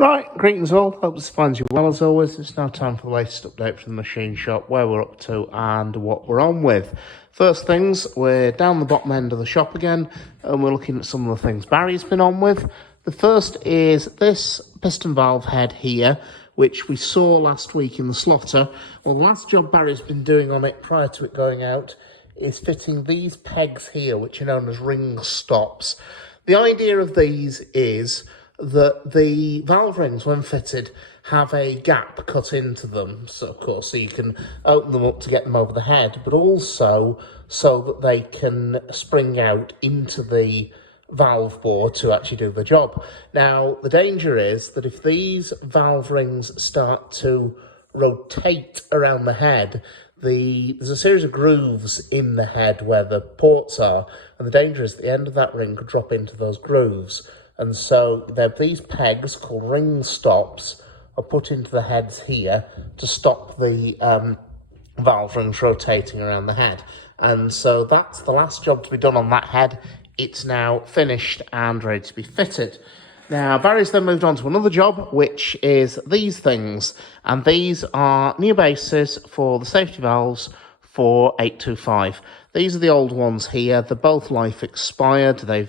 Right, greetings all, hope this finds you well as always. It's now time for the latest update from the machine shop, where we're up to and what we're on with. First things, we're down the bottom end of the shop again, and we're looking at some of the things Barry's been on with. The first is this piston valve head here, which we saw last week in the slotter. Well, the last job Barry's been doing on it prior to it going out is fitting these pegs here, which are known as ring stops. The idea of these is that the valve rings, when fitted, have a gap cut into them, so of course, so you can open them up to get them over the head, but also so that they can spring out into the valve bore to actually do the job. Now, the danger is that if these valve rings start to rotate around the head, there's a series of grooves in the head where the ports are, and the danger is the end of that ring could drop into those grooves. And so these pegs, called ring stops, are put into the heads here to stop the valve rings rotating around the head. And so that's the last job to be done on that head. It's now finished and ready to be fitted. Now, Barry's then moved on to another job, which is these things. And these are new bases for the safety valves for 825. These are the old ones here. They're both life expired. They're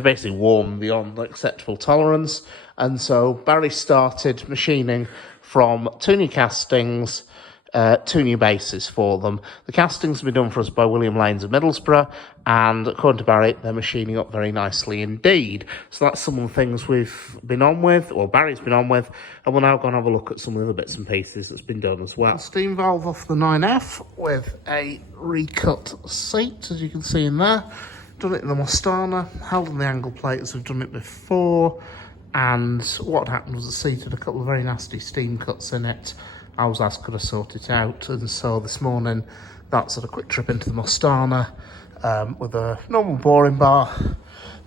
basically warm beyond acceptable tolerance, and so Barry started machining from 2 new castings, 2 new bases for them. The castings have been done for us by William Lanes of Middlesbrough, and according to Barry, they're machining up very nicely indeed. So that's some of the things we've been on with, or Barry's been on with, and we'll now go and have a look at some of the other bits and pieces that's been done as well. Steam valve off the 9F with a recut seat, as you can see in there. Done it in the Mostana, held on the angle plate as we've done it before, and what happened was the seat had a couple of very nasty steam cuts in it. I was asked could I sort it out, and so this morning that's had a quick trip into the Mostana with a normal boring bar.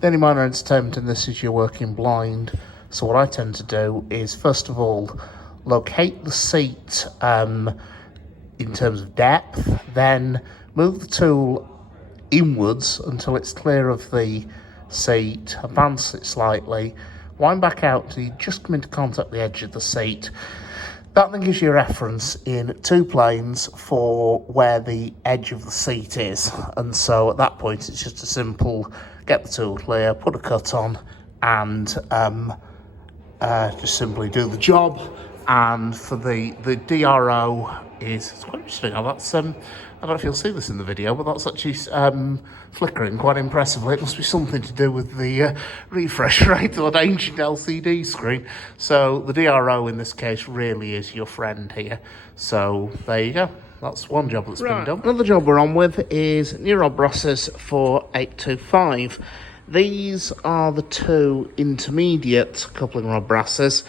The only minor entertainment in this is you're working blind, so what I tend to do is first of all locate the seat in terms of depth, then move the tool inwards until it's clear of the seat, advance it slightly, wind back out till you just come into contact with the edge of the seat. That then gives you a reference in 2 planes for where the edge of the seat is, and so at that point it's just a simple get the tool clear, put a cut on, and just simply do the job. And for the DRO it's quite interesting how that's I don't know if you'll see this in the video, but that's actually flickering quite impressively. It must be something to do with the refresh rate of that ancient LCD screen. So the DRO in this case really is your friend here. So there you go. That's one job that's been done. Another job we're on with is new rod brushes for 825. These are the 2 intermediate coupling rod brasses,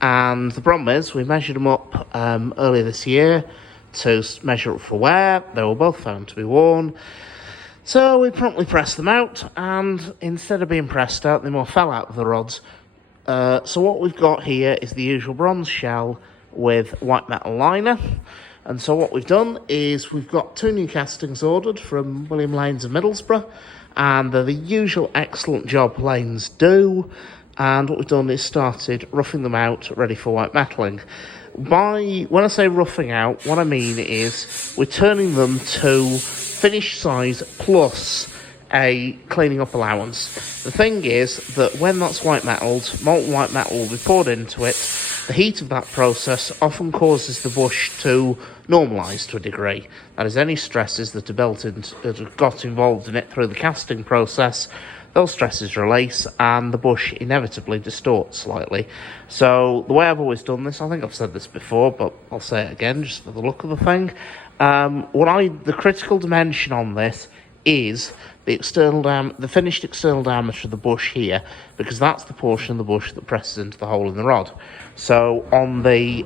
and the problem is we measured them up earlier this year to measure up for wear. They were both found to be worn, so we promptly pressed them out, and instead of being pressed out, they more fell out of the rods. So what we've got here is the usual bronze shell with white metal liner. And so what we've done is we've got 2 new castings ordered from William Lanes of Middlesbrough, and they're the usual excellent job Lanes do. And what we've done is started roughing them out, ready for white metaling. When I say roughing out, what I mean is we're turning them to finish size plus a cleaning up allowance. The thing is that when that's white metalled, molten white metal will be poured into it. The heat of that process often causes the bush to normalise to a degree. That is, any stresses that have got involved in it through the casting process, those stresses release and the bush inevitably distorts slightly. So the way I've always done this, I think I've said this before, but I'll say it again just for the look of the thing. The critical dimension on this is the finished external diameter of the bush here, because that's the portion of the bush that presses into the hole in the rod. So on the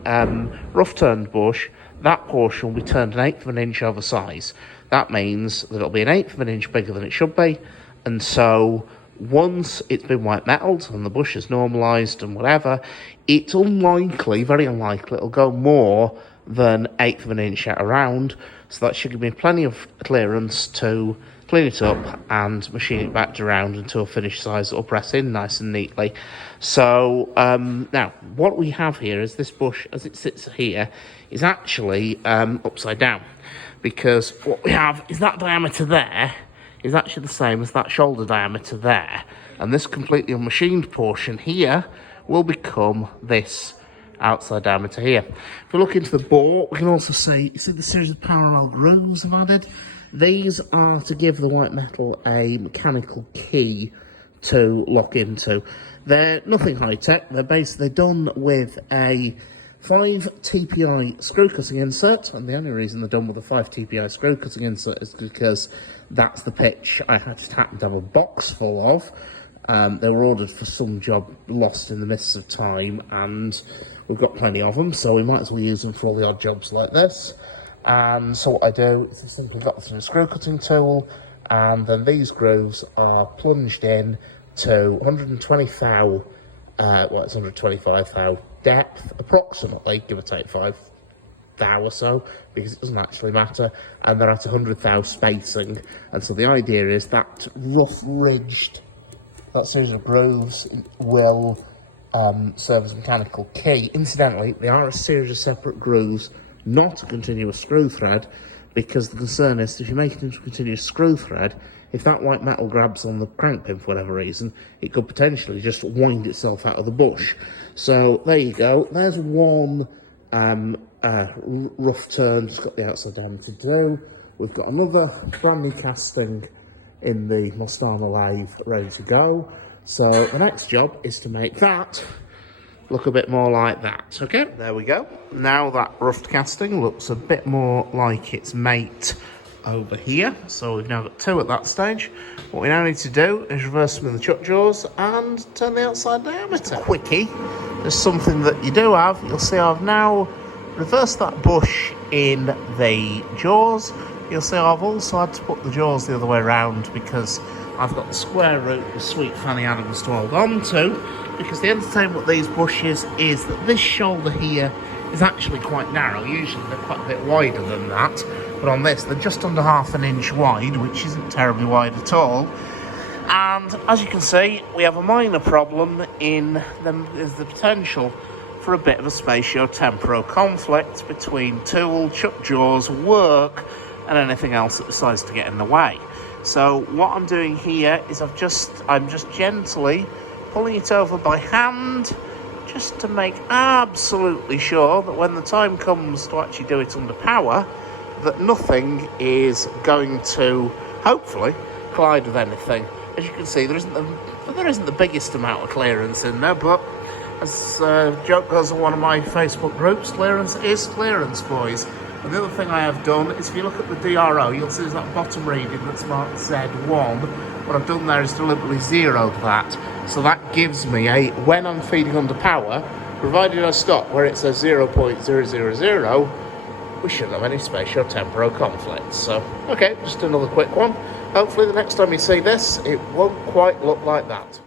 rough turned bush, that portion will be turned 1/8 of an inch over size. That means that it'll be 1/8 of an inch bigger than it should be. And so once it's been white metalled and the bush is normalised and whatever, it's unlikely, very unlikely, it'll go more than 1/8 of an inch at around. So that should give me plenty of clearance to clean it up and machine it back around into a finished size that will press in nice and neatly. So now what we have here is this bush, as it sits here, is actually upside down, because what we have is that diameter there is actually the same as that shoulder diameter there, and this completely unmachined portion here will become this outside diameter here. If we look into the bore, we can also see, you see the series of parallel grooves I've added? These are to give the white metal a mechanical key to lock into. They're nothing high-tech, they're basically done with a 5 TPI screw cutting insert, and the only reason they're done with a 5 TPI screw cutting insert is because that's the pitch I just happened to have a box full of. They were ordered for some job lost in the mists of time, and we've got plenty of them, so we might as well use them for all the odd jobs like this. And so what I do is I simply got this in a screw cutting tool, and then these grooves are plunged in to 120 thou, well, it's 125 thou depth, approximately, give or take 5 thou or so, because it doesn't actually matter, and they're at 100 thou spacing. And so the idea is that rough ridged, that series of grooves will serve as a mechanical key. Incidentally, they are a series of separate grooves, not a continuous screw thread, because the concern is if you make it into a continuous screw thread, if that white metal grabs on the crank pin for whatever reason, it could potentially just wind itself out of the bush. So there you go. There's one rough turn, just got the outside diameter to do. We've got another brand new casting in the Mostana lathe ready to go. So the next job is to make that look a bit more like that. Okay, there we go. Now that roughed casting looks a bit more like its mate over here. So we've now got 2 at that stage. What we now need to do is reverse them in the chuck jaws and turn the outside diameter. Quickie, there's something that you do have. You'll see I've now reversed that bush in the jaws. You'll see I've also had to put the jaws the other way around because I've got the square root with sweet Fanny Adams to hold on to, because the entertainment with these bushes is that this shoulder here is actually quite narrow. Usually they're quite a bit wider than that, but on this they're just under ½ an inch wide, which isn't terribly wide at all. And as you can see, we have a minor problem in them. There's the potential for a bit of a spatio-temporal conflict between tool, chuck jaws, work, and anything else that decides to get in the way. So what I'm doing here is I'm just gently pulling it over by hand, just to make absolutely sure that when the time comes to actually do it under power, that nothing is going to, hopefully, collide with anything. As you can see, there isn't the biggest amount of clearance in there, but as a joke goes on one of my Facebook groups, clearance is clearance, boys. And the other thing I have done is, if you look at the DRO, you'll see there's that bottom reading that's marked Z1. What I've done there is deliberately zeroed that. So that gives me a, when I'm feeding under power, provided I stop where it says 0.000, we shouldn't have any spatio-temporal conflicts. So, okay, just another quick one. Hopefully the next time you see this, it won't quite look like that.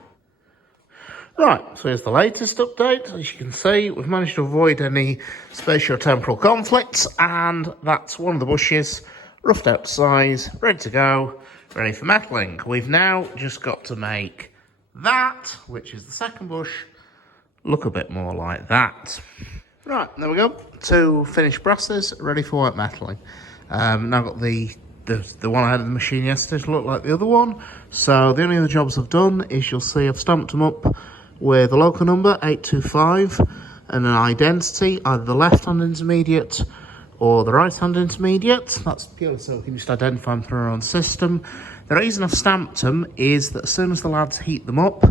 Right, so here's the latest update. As you can see, we've managed to avoid any spatio-temporal conflicts, and that's one of the bushes, roughed out to size, ready to go, ready for metaling. We've now just got to make that, which is the second bush, look a bit more like that. Right, there we go. 2 finished brasses, ready for white metaling. Now I've got the one I had in the machine yesterday to look like the other one. So the only other jobs I've done is, you'll see I've stamped them up with a local number, 825, and an identity, either the left-hand intermediate or the right-hand intermediate. That's purely so we can just identify them from our own system. The reason I've stamped them is that as soon as the lads heat them up,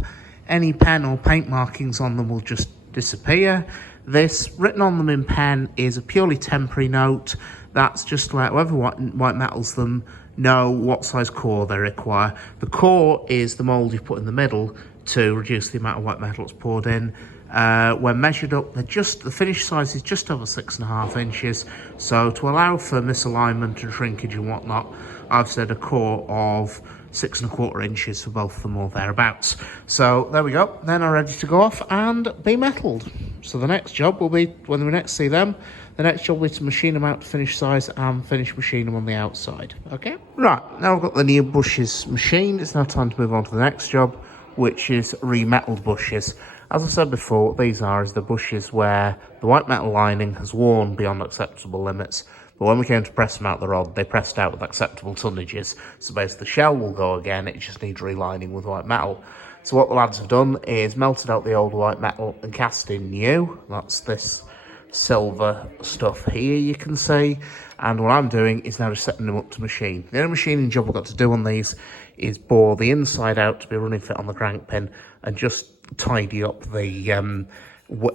any pen or paint markings on them will just disappear. This, written on them in pen, is a purely temporary note. That's just to let whoever white metals them know what size core they require. The core is the mould you put in the middle to reduce the amount of white metal that's poured in. When measured up, the finished size is just over 6.5 inches. So to allow for misalignment and shrinkage and whatnot, I've said a core of 6.25 inches for both of them or thereabouts. So there we go. Then I'm ready to go off and be metalled. So the next job will be, when we next see them, the next job will be to machine them out to finish size and finish machine them on the outside. Okay? Right, now I've got the new bushes machined. It's now time to move on to the next job, which is remetalled bushes. As I said before, these are the bushes where the white metal lining has worn beyond acceptable limits. But when we came to press them out the rod, they pressed out with acceptable tonnages. So basically the shell will go again, it just needs relining with white metal. So what the lads have done is melted out the old white metal and cast in new. That's this silver stuff here, you can see. And what I'm doing is now just setting them up to machine. The only machining job I've got to do on these is bore the inside out to be running fit on the crank pin and just tidy up the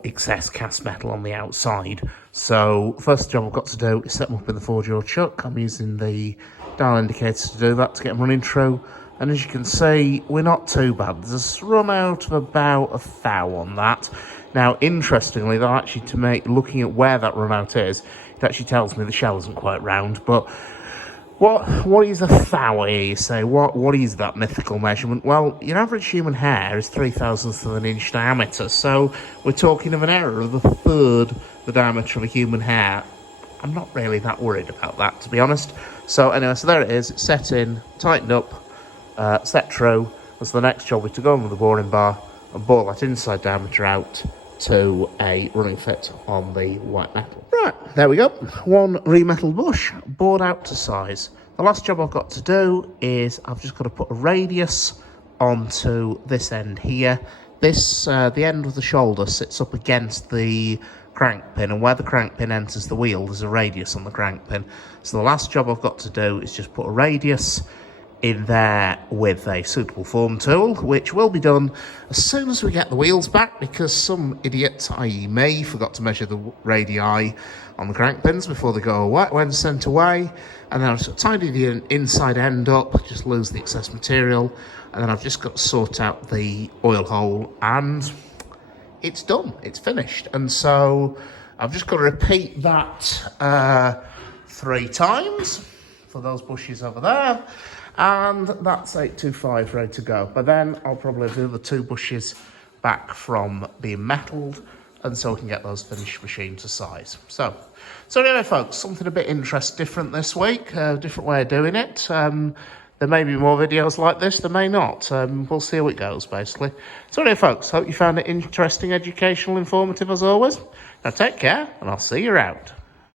excess cast metal on the outside. So first job I've got to do is set them up in the 4-jaw chuck. I'm using the dial indicator to do that to get them running true. And as you can see, we're not too bad. There's run out of about a thou on that. Now, interestingly, though, actually, to make looking at where that run out is, it actually tells me the shell isn't quite round. But what is a thou here, you say? What is that mythical measurement? Well, your average human hair is 0.03 of an inch diameter. So we're talking of an error of a third the diameter of a human hair. I'm not really that worried about that, to be honest. So anyway, so there it is. It's set in, tightened up, set true. And so the next job is to go on with the boring bar and bore that inside diameter out to a running fit on the white metal. Right, there we go. One remetalled bush, bored out to size. The last job I've got to do is I've just got to put a radius onto this end here. This, the end of the shoulder sits up against the crank pin, and where the crank pin enters the wheel, there's a radius on the crank pin. So the last job I've got to do is just put a radius in there with a suitable form tool, which will be done as soon as we get the wheels back, because some idiot, i.e. me, forgot to measure the radii on the crank pins before they go away, when sent away. And then I've just tidy the inside end up, just lose the excess material, and then I've just got to sort out the oil hole, and it's done, it's finished. And so I've just got to repeat that 3 times for those bushes over there. And that's 825 ready to go. But then I'll probably do the 2 bushes back from being metalled, and so we can get those finished machined to size. So anyway, folks, something a bit different this week, different way of doing it. There may be more videos like this, there may not. We'll see how it goes, basically. So anyway, folks, hope you found it interesting, educational, informative as always. Now take care, and I'll see you out.